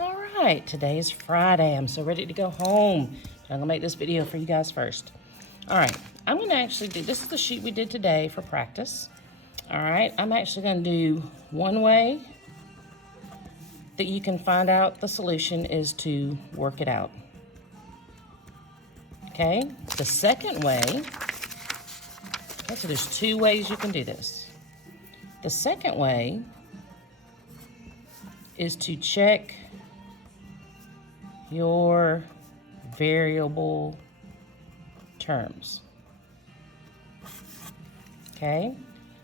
All right, today is Friday. I'm so ready to go home. I'm gonna make this video for you guys first. All right, I'm gonna actually do, this is the sheet we did today for practice. All right, I'm actually gonna do one way that you can find out the solution is to work it out. Okay, the second way, okay, so there's two ways you can do this. The second way is to check your variable terms. Okay,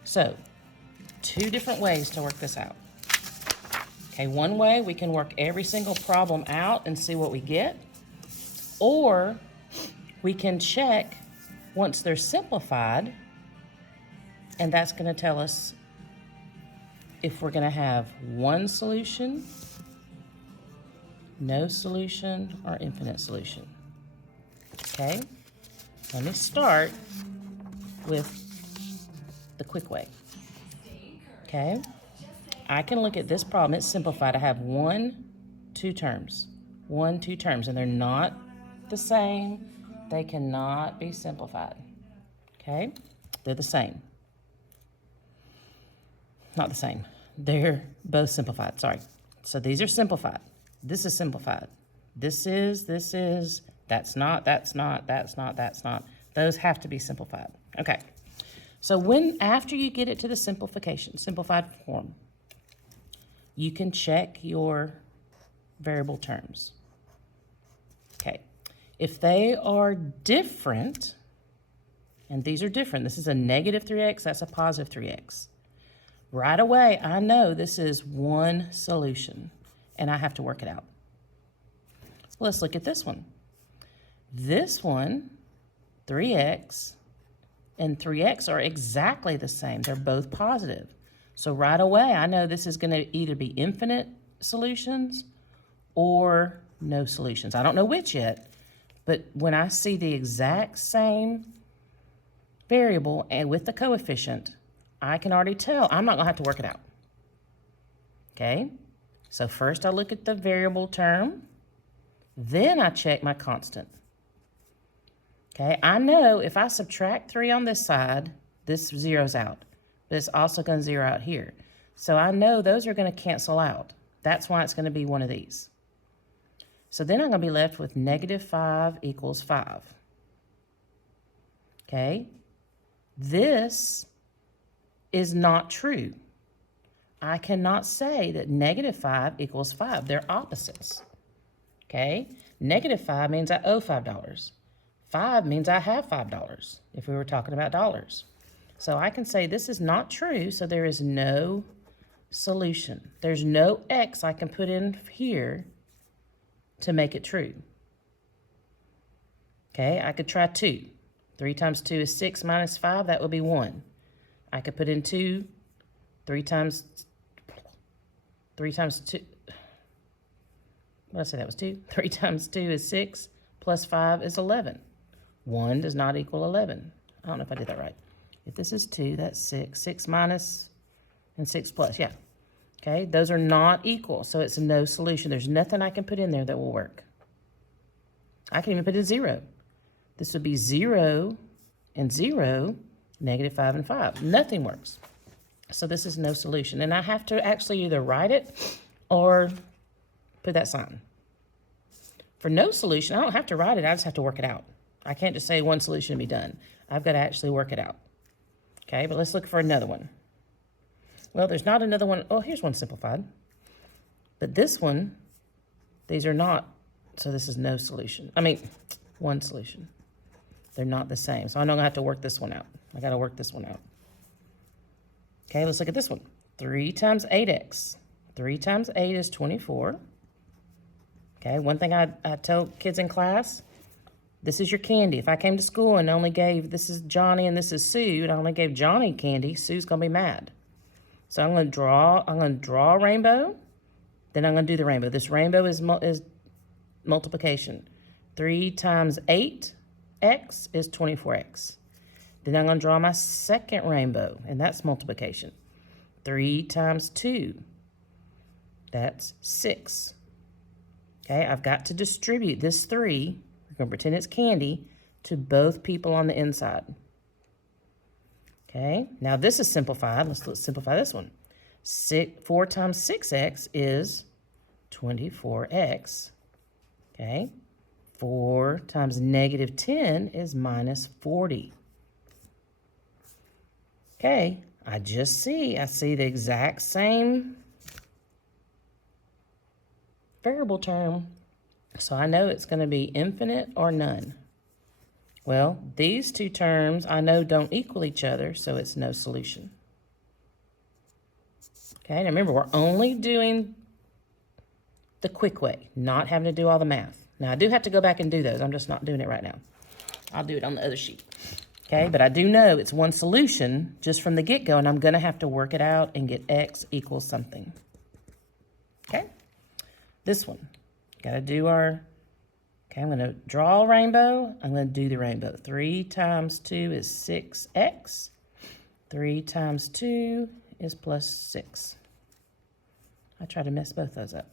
so two different ways to work this out. Okay, one way we can work every single problem out and see what we get, or we can check once they're simplified, and that's going to tell us if we're going to have one solution, no solution, or infinite solution. Okay, let me start with the quick way. Okay, I can look at this problem. It's simplified. I have two terms, and they're not the same. They cannot be simplified. Okay, they're the same. Not the same. They're both simplified, sorry. So these are simplified. This is simplified. This is, that's not. Those have to be simplified. Okay. So after you get it to the simplified form, you can check your variable terms. Okay. If they are different, and these are different, this is a negative 3x, that's a positive 3x. Right away, I know this is one solution, and I have to work it out. Let's look at this one. This one, 3x and 3x are exactly the same. They're both positive. So right away, I know this is going to either be infinite solutions or no solutions. I don't know which yet, but when I see the exact same variable and with the coefficient, I can already tell I'm not going to have to work it out. Okay? So first I look at the variable term, then I check my constant. Okay? I know if I subtract 3 on this side, this zeroes out, but it's also going to zero out here. So I know those are going to cancel out. That's why it's going to be one of these. So then I'm going to be left with negative 5 equals 5. Okay? This is not true. I cannot say that negative 5 equals 5. They're opposites. Okay? Negative 5 means I owe $5. 5 means I have $5 if we were talking about dollars. So I can say this is not true, so there is no solution. There's no x I can put in here to make it true. Okay, I could try 2. 3 times 2 is 6 minus 5, that would be 1. I could put in 2, 3 times 2, what did I say that was 2? 3 times 2 is 6, plus 5 is 11. 1 does not equal 11. I don't know if I did that right. If this is 2, that's 6. 6 minus and 6 plus, yeah. Okay, those are not equal, so it's no solution. There's nothing I can put in there that will work. I can even put in 0. This would be 0 and 0, negative 5 and 5. Nothing works. So this is no solution. And I have to actually either write it or put that sign. For no solution, I don't have to write it. I just have to work it out. I can't just say one solution and be done. I've got to actually work it out. Okay, but let's look for another one. Well, there's not another one. Oh, here's one simplified. But this one, these are not. So this is no solution. I mean, one solution. They're not the same. So I know I'm going to have to work this one out. I got to work this one out. Okay, let's look at this one. 3 times 8x. 3 times 8 is 24. Okay, one thing I tell kids in class, this is your candy. If I came to school and only gave, this is Johnny and this is Sue, and I only gave Johnny candy, Sue's going to be mad. So I'm going to draw a rainbow, then I'm going to do the rainbow. This rainbow is multiplication. 3 times 8x is 24x. Then I'm going to draw my second rainbow, and that's multiplication. 3 times 2, that's 6. Okay, I've got to distribute this 3, we're going to pretend it's candy, to both people on the inside. Okay, now this is simplified. Let's simplify this one. 4 times 6x is 24x. Okay, 4 times negative 10 is minus 40. Okay, I see the exact same variable term. So I know it's going to be infinite or none. Well, these two terms I know don't equal each other, so it's no solution. Okay, now remember, we're only doing the quick way, not having to do all the math. Now, I do have to go back and do those. I'm just not doing it right now. I'll do it on the other sheet. Okay, but I do know it's one solution just from the get-go, and I'm going to have to work it out and get x equals something. Okay, this one. Got to do our... Okay, I'm going to draw a rainbow. I'm going to do the rainbow. 3 times 2 is 6x. 3 times 2 is plus 6. I try to mess both those up.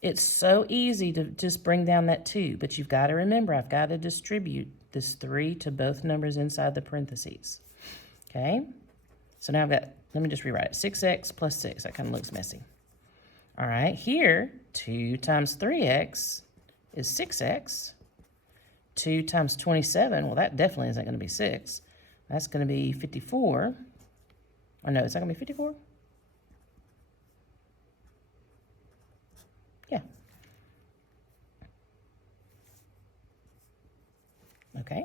It's so easy to just bring down that 2, but you've got to remember I've got to distribute this 3 to both numbers inside the parentheses. Okay? So now I've got, let me just rewrite it. 6x plus 6. That kind of looks messy. All right, here, 2 times 3x is 6x. 2 times 27, well, that definitely isn't going to be 6. That's going to be 54. Or no, is that going to be 54? Yeah. Okay.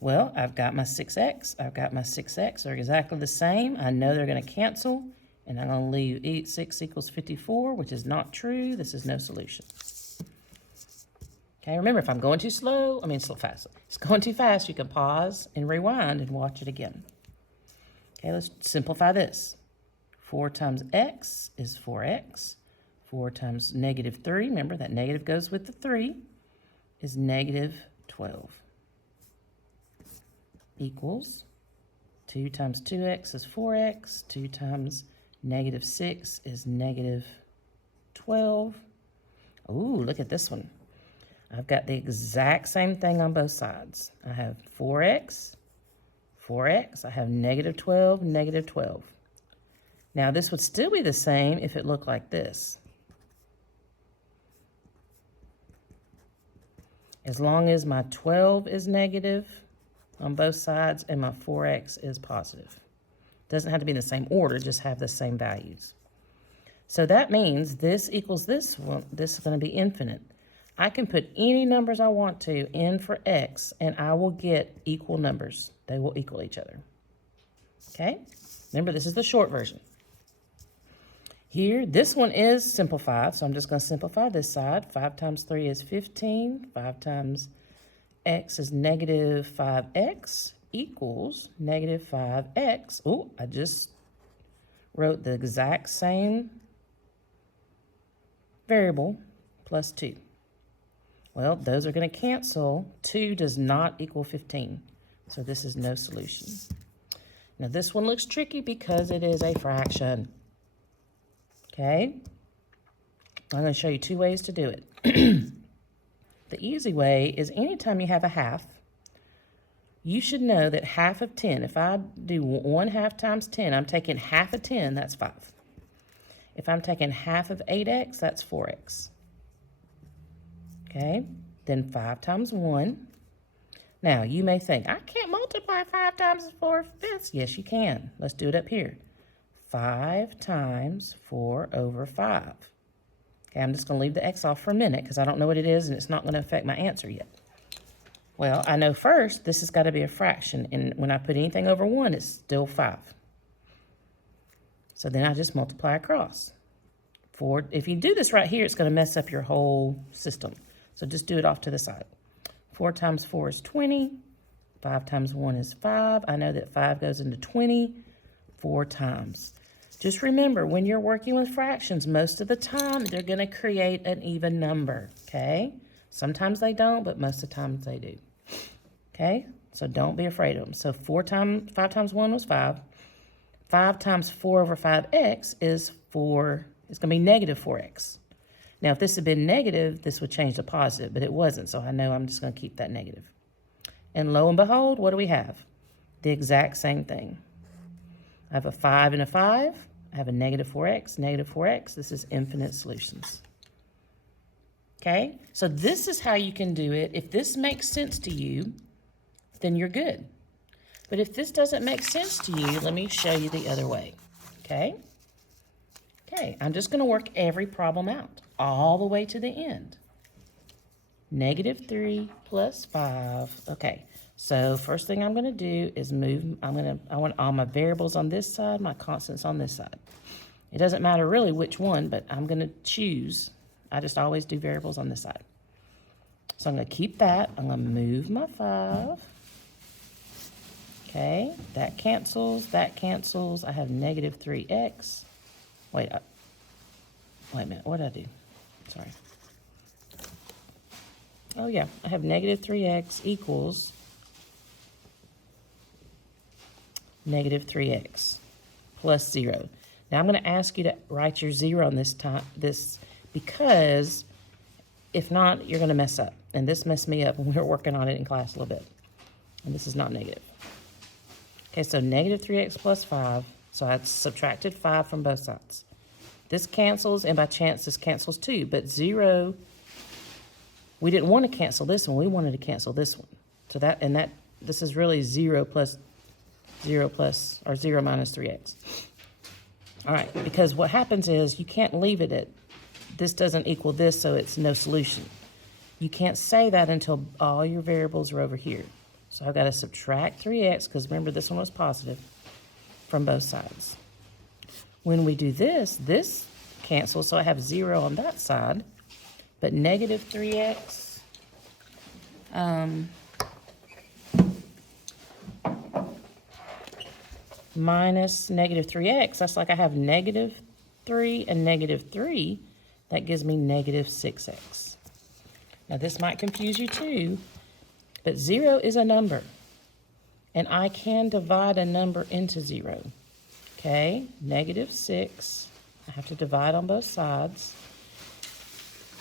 Well, I've got my 6x. I've got my 6x. They're exactly the same. I know they're going to cancel. And I'm going to leave 6 equals 54, which is not true. This is no solution. Okay, remember, if I'm going too slow, so fast. It's going too fast, you can pause and rewind and watch it again. Okay, let's simplify this. 4 times x is 4x. 4 times negative 3, remember that negative goes with the 3, is negative 12. Equals 2 times 2x is 4x. 2 times negative 6 is negative 12. Ooh, look at this one. I've got the exact same thing on both sides. I have 4x, 4x. I have negative 12, negative 12. Now, this would still be the same if it looked like this. As long as my 12 is negative on both sides and my 4x is positive. Doesn't have to be in the same order, just have the same values. So that means this equals this one. This is going to be infinite. I can put any numbers I want to in for x, and I will get equal numbers. They will equal each other. Okay? Remember, this is the short version. Here, this one is simplified, so I'm just going to simplify this side. 5 times 3 is 15. 5 times x is negative 5x equals negative 5x. Oh, I just wrote the exact same variable plus 2. Well, those are going to cancel. 2 does not equal 15, so this is no solution. Now, this one looks tricky because it is a fraction. Okay? I'm going to show you 2 ways to do it. The easy way is anytime you have a half, you should know that half of 10, if I do 1/2 times 10, I'm taking half of 10, that's 5. If I'm taking half of 8x, that's 4x. Okay, then 5 times 1. Now, you may think, I can't multiply 5 times 4/5. Yes, you can. Let's do it up here. 5 times 4 over 5. Okay, I'm just going to leave the x off for a minute because I don't know what it is and it's not going to affect my answer yet. Well, I know first this has got to be a fraction, and when I put anything over 1, it's still 5. So then I just multiply across. If you do this right here, it's going to mess up your whole system. So just do it off to the side. 4 times 4 is 20. 5 times 1 is 5. I know that 5 goes into 20 4 times. Just remember, when you're working with fractions, most of the time, they're going to create an even number, okay? Sometimes they don't, but most of the time they do. Okay? So don't be afraid of them. So 5 times 1 was 5. 5 times 4 over 5x is 4. It's going to be negative 4x. Now, if this had been negative, this would change to positive, but it wasn't, so I know I'm just going to keep that negative. And lo and behold, what do we have? The exact same thing. I have a 5 and a 5. I have a negative 4x, negative 4x. This is infinite solutions. Okay? So this is how you can do it. If this makes sense to you, then you're good. But if this doesn't make sense to you, let me show you the other way. Okay? Okay, I'm just going to work every problem out all the way to the end. Negative 3 plus 5. Okay, so first thing I'm going to do is move. I want all my variables on this side, my constants on this side. It doesn't matter really which one, but I'm going to choose. I just always do variables on this side. So I'm going to keep that. I'm going to move my 5. Okay, that cancels, that cancels. I have negative 3x. Wait a minute, what did I do? Sorry. Oh yeah, I have negative 3x equals negative 3x plus 0. Now I'm going to ask you to write your 0 on this because if not, you're going to mess up. And this messed me up when we were working on it in class a little bit. And this is not negative. Okay, so negative 3x plus 5. So I subtracted 5 from both sides. This cancels, and by chance this cancels too. But 0, we didn't want to cancel this one. We wanted to cancel this one. So this is really 0 minus 3x. All right, because what happens is you can't leave it at this doesn't equal this, so it's no solution. You can't say that until all your variables are over here. So I've got to subtract 3x, because remember this one was positive, from both sides. When we do this, this cancels, so I have 0 on that side, but negative 3x minus negative 3x, that's like I have negative 3 and negative 3. That gives me negative 6x. Now this might confuse you too, but 0 is a number, and I can divide a number into 0. Okay, negative 6, I have to divide on both sides.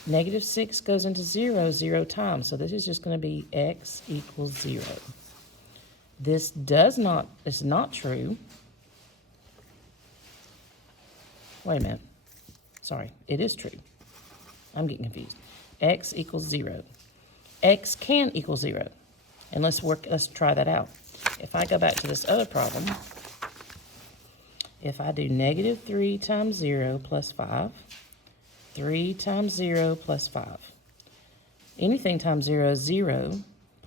Negative 6 goes into 0 0 times, so this is just going to be x equals 0. This is not true. Wait a minute. Sorry, it is true. I'm getting confused. X equals 0. X can equal 0. And let's try that out. If I go back to this other problem, if I do negative 3 times 0 plus 5, 3 times 0 plus 5. Anything times 0 is 0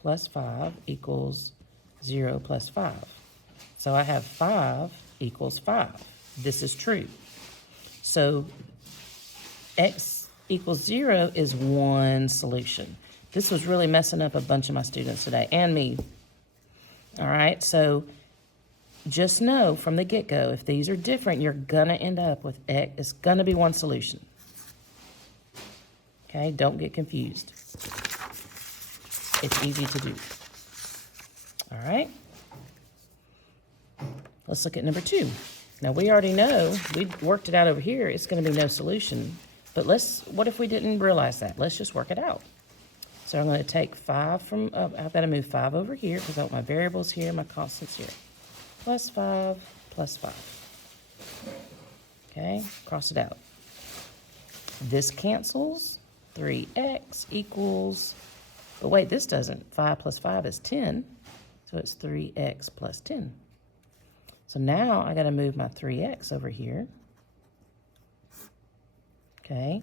plus 5 equals 0 plus 5. So I have 5 equals 5. This is true. So x equals 0 is one solution. This was really messing up a bunch of my students today, and me. All right, so just know from the get-go, if these are different, you're going to end up with x. It's going to be one solution. Okay, don't get confused. It's easy to do. All right. Let's look at number 2. Now, we already know, we worked it out over here, it's going to be no solution. But what if we didn't realize that? Let's just work it out. So I'm going to take 5 from, I've got to move 5 over here because I want my variables here, my constants here. Plus 5, plus 5. Okay, cross it out. This cancels. 3x equals, but wait, this doesn't. 5 plus 5 is 10, so it's 3x plus 10. So now I got to move my 3x over here. Okay,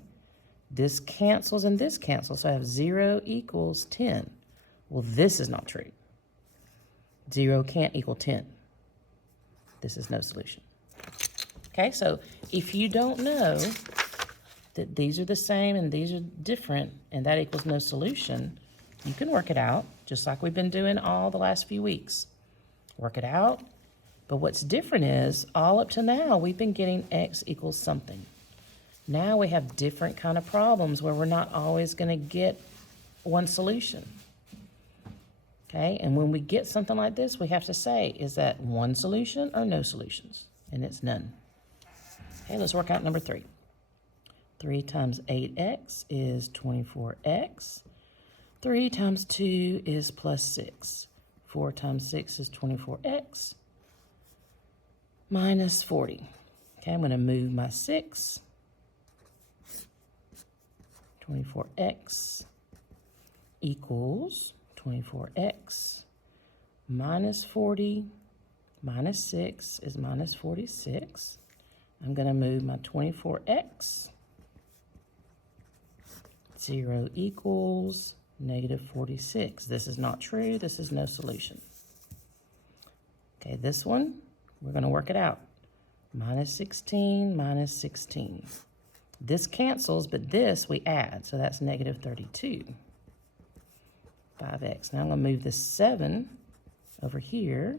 this cancels and this cancels, so I have 0 equals 10. Well, this is not true. 0 can't equal 10. This is no solution. Okay, so if you don't know that these are the same and these are different and that equals no solution, you can work it out just like we've been doing all the last few weeks. Work it out. But what's different is all up to now we've been getting x equals something. Now we have different kind of problems where we're not always going to get one solution. Okay, and when we get something like this, we have to say, is that one solution or no solutions? And it's none. Okay, let's work out number 3. 3 times 8x is 24x. 3 times 2 is plus 6. 4 times 6 is 24x minus 40. Okay, I'm going to move my 6. 24x equals 24x minus 40 minus 6 is minus 46. I'm going to move my 24x. 0 equals negative 46. This is not true. This is no solution. Okay, this one, we're going to work it out. Minus 16 minus 16. This cancels, but this we add, so that's negative 32. 5x. Now I'm going to move this 7 over here.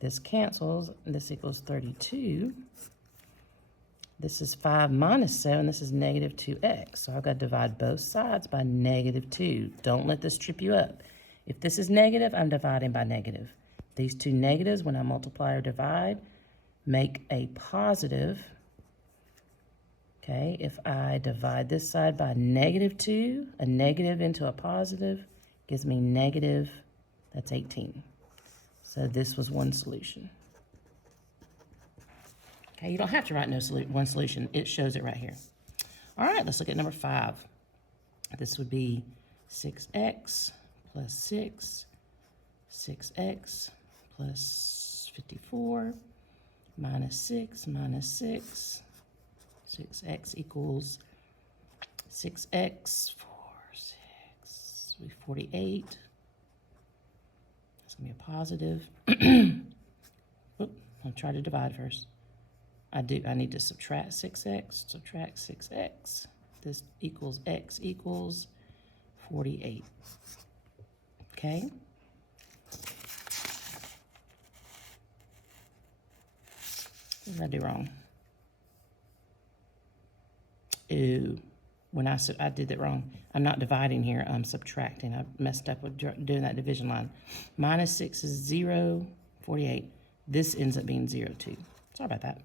This cancels, and this equals 32. This is 5 minus 7. This is negative 2x. So I've got to divide both sides by negative 2. Don't let this trip you up. If this is negative, I'm dividing by negative. These two negatives, when I multiply or divide, make a positive. Okay, if I divide this side by negative 2, a negative into a positive gives me negative, that's 18. So this was one solution. Okay, you don't have to write one solution. It shows it right here. All right, let's look at number 5. This would be 6x plus 6, 6x plus 54, minus 6, 6x equals 6x, 48. That's going to be a positive. I'll try to divide first. I need to subtract 6x, subtract 6x. This equals x equals 48. Okay? What did I do wrong? Ooh, when I did that wrong. I'm not dividing here, I'm subtracting. I messed up with doing that division line. Minus 6 is 0, 48. This ends up being 0, 2. Sorry about that.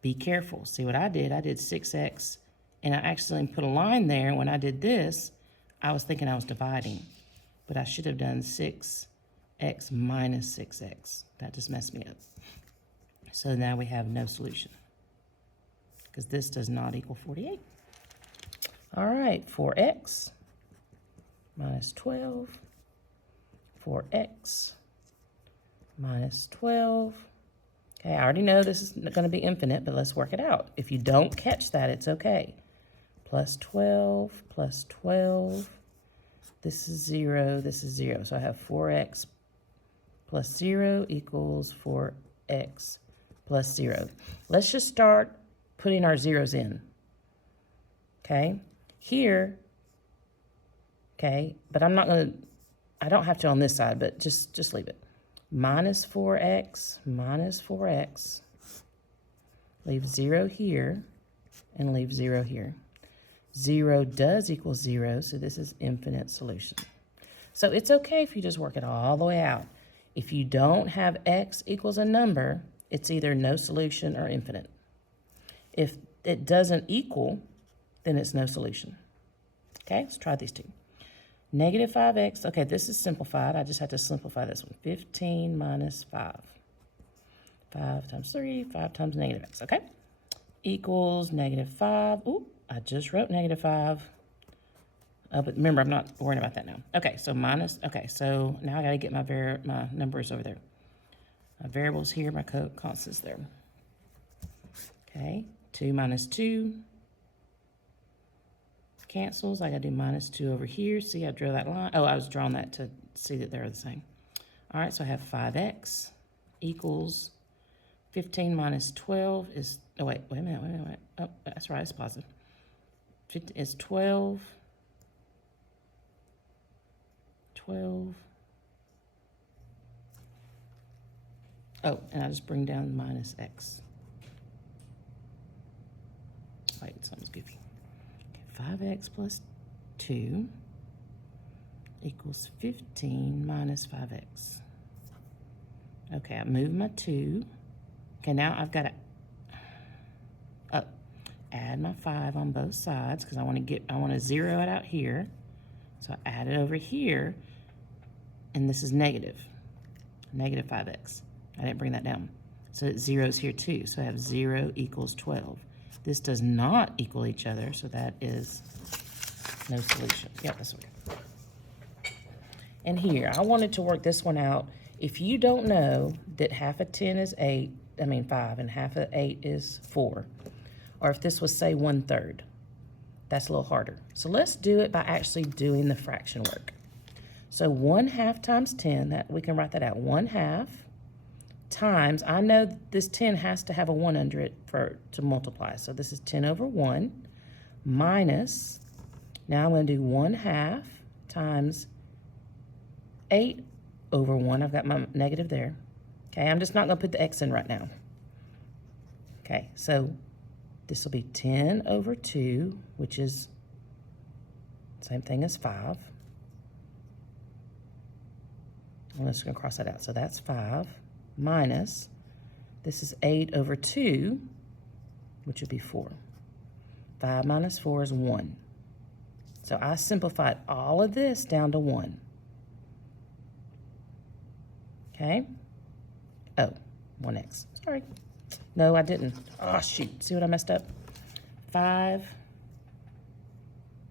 Be careful. See what I did? I did 6x, and I actually put a line there. When I did this, I was thinking I was dividing, but I should have done 6x minus 6x. That just messed me up. So now we have no solution, because this does not equal 48. All right, 4x minus 12, 4x minus 12. Okay, I already know this is going to be infinite, but let's work it out. If you don't catch that, it's okay. Plus 12, plus 12. This is 0, this is 0. So I have 4x plus 0 equals 4x plus 0. Let's just start putting our zeros in. Okay, here, okay, but I'm not going to, I don't have to on this side, but just leave it. Minus 4x, leave 0 here, and leave 0 here. 0 does equal 0, so this is infinite solution. So it's okay if you just work it all the way out. If you don't have x equals a number, it's either no solution or infinite. If it doesn't equal, then it's no solution. Okay, let's try these two. Negative 5x, okay, this is simplified. I just have to simplify this one. 15 minus 5. 5 times 3, 5 times negative x, okay? Equals negative 5. Ooh, I just wrote negative 5. But remember, I'm not worrying about that now. Okay, so minus, okay, so now I gotta get my numbers over there. My variables here, my constants there. Okay, 2 minus 2. Cancels. I got to do minus 2 over here. See, I drew that line. Oh, I was drawing that to see that they're the same. All right, so I have 5x equals 15 minus 12 is, oh, wait a minute. Oh, that's right, it's positive. It's 12. 12. Oh, and I just bring down minus x. Wait, something's goofy. 5x plus 2 equals 15 minus 5x. Okay, I moved my 2. Okay, now I've got to, add my 5 on both sides because I want to zero it out here. So I add it over here, and this is negative 5x. I didn't bring that down. So it zeros here too. So I have 0 equals 12. This does not equal each other, so that is no solution. Yep, that's okay. And here, I wanted to work this one out. If you don't know that half of 10 is 5, and half of 8 is 4, or if this was, say, 1/3, that's a little harder. So let's do it by actually doing the fraction work. So 1/2 times 10, that we can write that out. 1/2 times, I know this 10 has to have a 1 under it to multiply. So this is 10 over 1 minus, now I'm going to do 1/2 times 8 over 1. I've got my negative there. Okay, I'm just not going to put the x in right now. Okay, so this will be 10 over 2, which is same thing as 5. I'm just going to cross that out. So that's 5 minus, this is 8 over 2, which would be 4. 5 minus 4 is 1. So I simplified all of this down to 1. Okay? Oh, 1x. Sorry. No, I didn't. Oh, shoot. See what I messed up? 5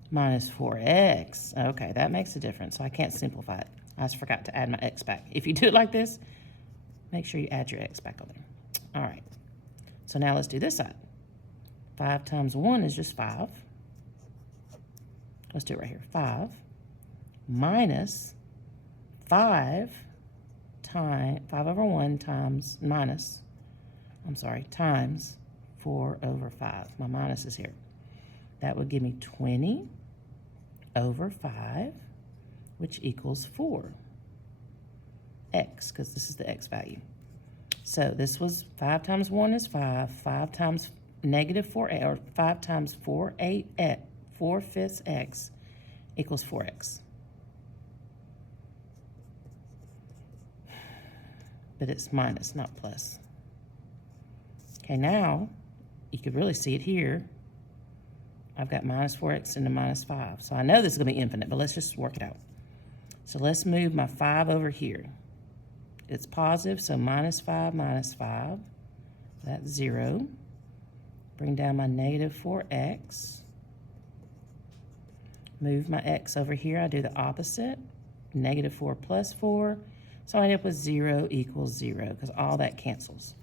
minus 4x. Okay, that makes a difference, so I can't simplify it. I just forgot to add my x back. If you do it like this, make sure you add your x back on there. All right. So now let's do this side. 5 times 1 is just 5. Let's do it right here. 5 minus 5 over 1 times times 4 over 5. My minus is here. That would give me 20 over 5, which equals 4x, because this is the x value. So this was 5 times 1 is 5. 5 times negative 4, or 5 times 4/5 x equals 4x. But it's minus, not plus. Okay, now you could really see it here. I've got minus 4x into minus 5. So I know this is going to be infinite, but let's just work it out. So let's move my 5 over here. It's positive, so minus 5, that's 0. Bring down my negative 4x. Move my x over here. I do the opposite. Negative 4 plus 4. So I end up with 0 equals 0, because all that cancels.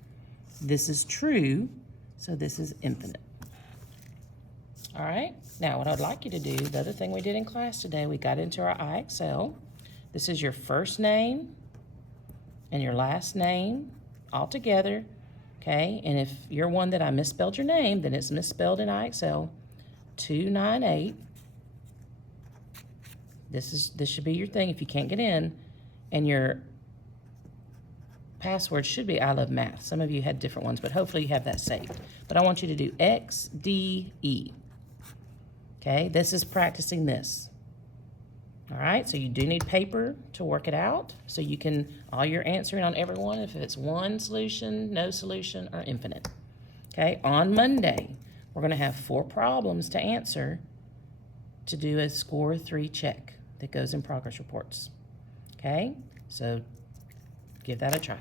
This is true, so this is infinite. All right, now what I'd like you to do, the other thing we did in class today, we got into our IXL. This is your first name and your last name all together, okay? And if you're one that I misspelled your name, then it's misspelled in IXL. 298. This should be your thing if you can't get in, and your password should be I love math. Some of you had different ones, but hopefully you have that saved. But I want you to do XDE. Okay, this is practicing this. All right, so you do need paper to work it out, so you can, all your answering on every one, if it's one solution, no solution, or infinite. Okay, on Monday, we're going to have 4 problems to answer to do a score 3 check that goes in progress reports. Okay, so give that a try.